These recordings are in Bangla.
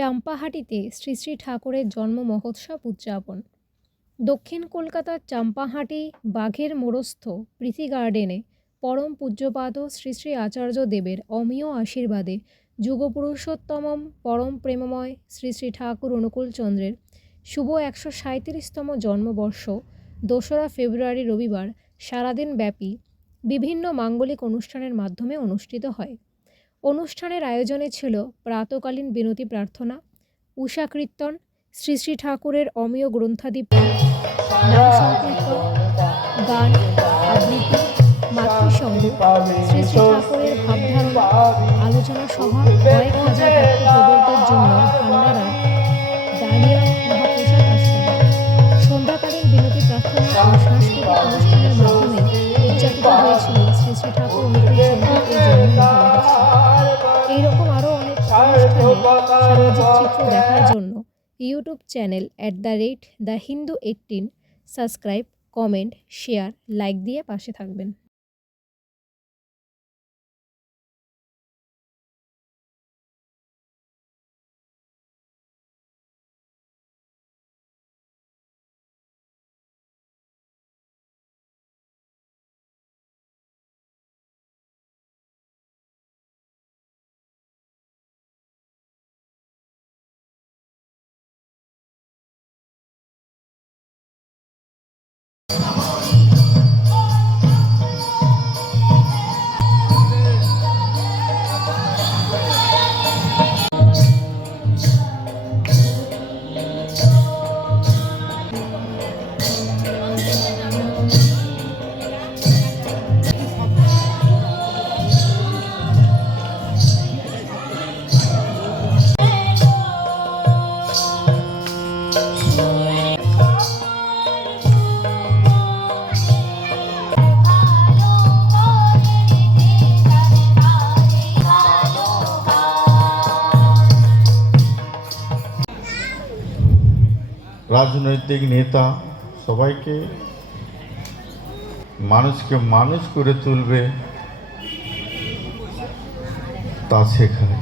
চাম্পাহাটিতে শ্রী শ্রী ঠাকুরের জন্ম মহোৎসব উদযাপন। দক্ষিণ কলকাতার চাম্পাহাটি বাঘের মোড়স্থ প্রীতি গার্ডেনে পরম পূজ্যপাদ শ্রী শ্রী আচার্য দেবের অমীয় আশীর্বাদে যুগপুরুষোত্তমম পরম প্রেমময় শ্রী শ্রী ঠাকুর অনুকূলচন্দ্রের শুভ 137তম জন্মবর্ষ 2রা ফেব্রুয়ারি রবিবার সারাদিন ব্যাপী বিভিন্ন মাঙ্গলিক অনুষ্ঠানের মাধ্যমে অনুষ্ঠিত হয়। অনুষ্ঠানের আয়োজনে ছিল প্রাতকালীন বিনতি প্রার্থনা, উষা কীর্তন, শ্রী শ্রী ঠাকুরের অমীয় গ্রন্থাদি পাঠ, নাম সংকীর্তন, গান, আবৃত্তি, মাতৃসঙ্গ, শ্রী শ্রী ঠাকুরের ভাবধারণা, আলোচনা সভা, কয়েক হাজার ভক্তপ্রবরদের জন্য ভান্ডারা, ডালিয়া, মহাপ্রসাদ আশ্রম। সন্ধ্যাকালীন বিনতি প্রার্থনা ও সাংস্কৃতিক অনুষ্ঠানের মাধ্যমে উদযাপিত হয়েছিল শ্রী শ্রী ঠাকুর অনুকূলচন্দ্রের এই জন্ম মহোৎসব। এইরকম আরও অনেক অনুষ্ঠানে সামাজিক চিত্র দেখার জন্য YouTube channel @the Hindu 18 subscribe, comment, share, like দিয়ে পাশে থাকবেন। রাজনৈতিক নেতা সবাইকে মানুষকে মানুষ করে তুলবে তা শেখায়।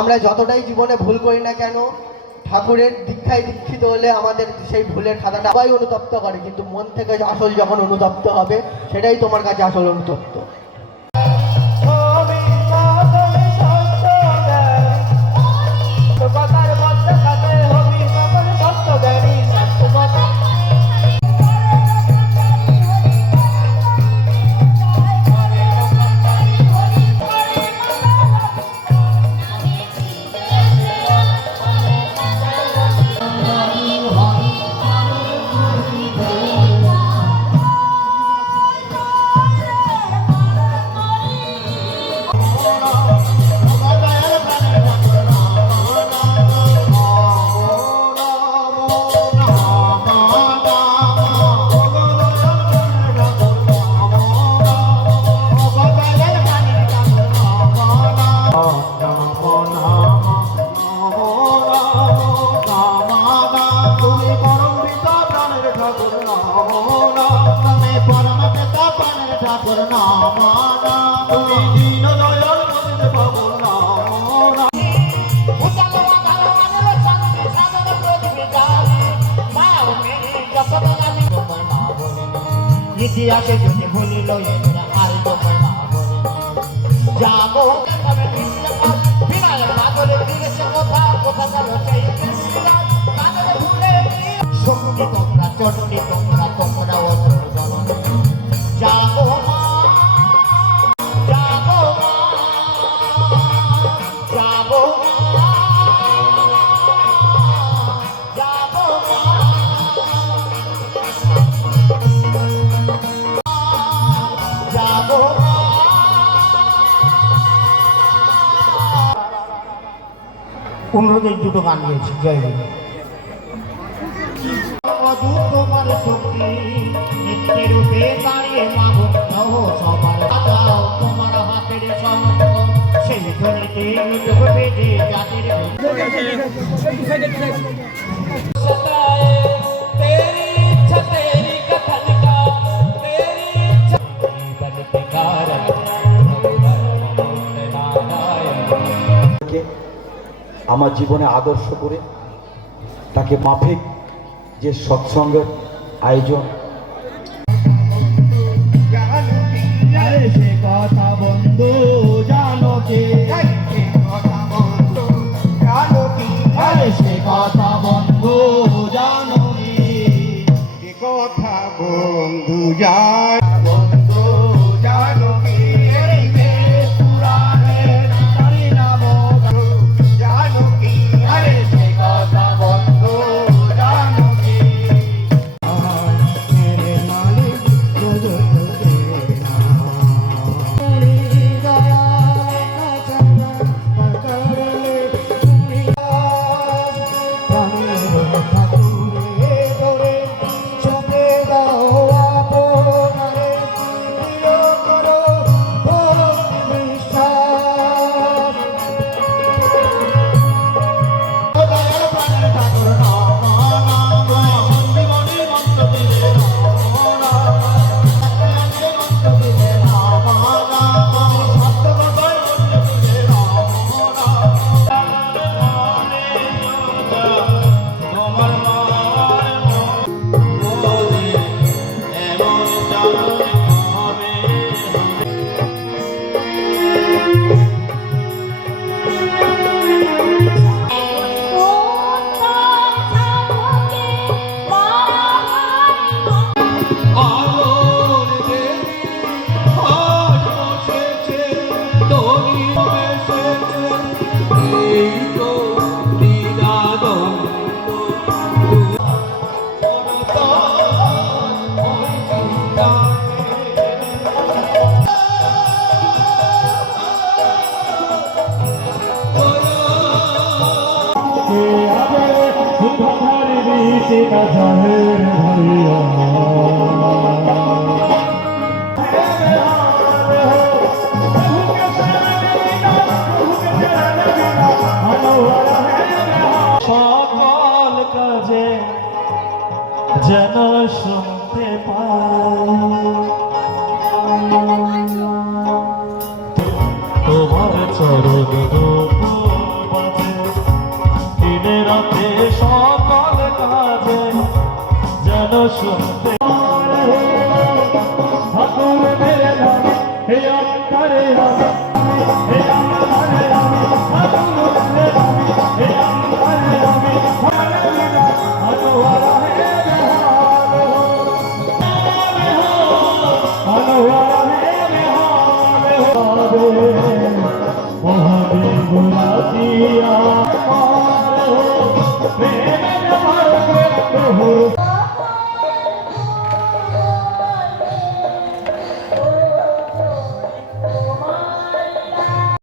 আমরা যতটাই জীবনে ভুল করি না কেন, ঠাকুরের দীক্ষায় দীক্ষিত হলে আমাদের সেই ভুলের খাতাটা সবাই অনুতপ্ত করে, কিন্তু মন থেকে আসল যখন অনুতপ্ত হবে সেটাই তোমার কাছে আসল অনুতপ্ত। ইতিহাসে যদি ভুলিল আর তোমার মা যাবো বিনায়ক পাগলে দিয়েছে কোথা কোথা গেল সেই ভুলে শক্তি তোমরা চন্ডী তোমরা তোমরা অসুর দলন যাবো যাবো যাবো অনুরোধের দুটো গান গেয়েছি। জয় গুরু। অদ্ভুত তোমার শক্তি নিত্যে রূপে দাঁড়িয়ে মাগো নহ সবার বাজাও তোমার হাতের শঙ্খ সেই ধ্বনিতে লোক বেজে জাতির আমার জীবনে আদর্শ করে তাকে মাফিক যে সৎসঙ্গের আয়োজন সে কথা বন্ধু জানো কে কথা বন্ধু জানো কি সে কথা বন্ধু জানো কি কথা বন্ধু বন্ধু জানো কি পুরাণে জানি না জানো কি সে কথা বন্ধু জানো কি মেরে মালিক সকল কাজে যেন শুনতে পাই তোমার চরণ বাজে দিনে রাতে সকল কাজে যেন শুনতে ঠাকুর মেরে হে অন্তরে হে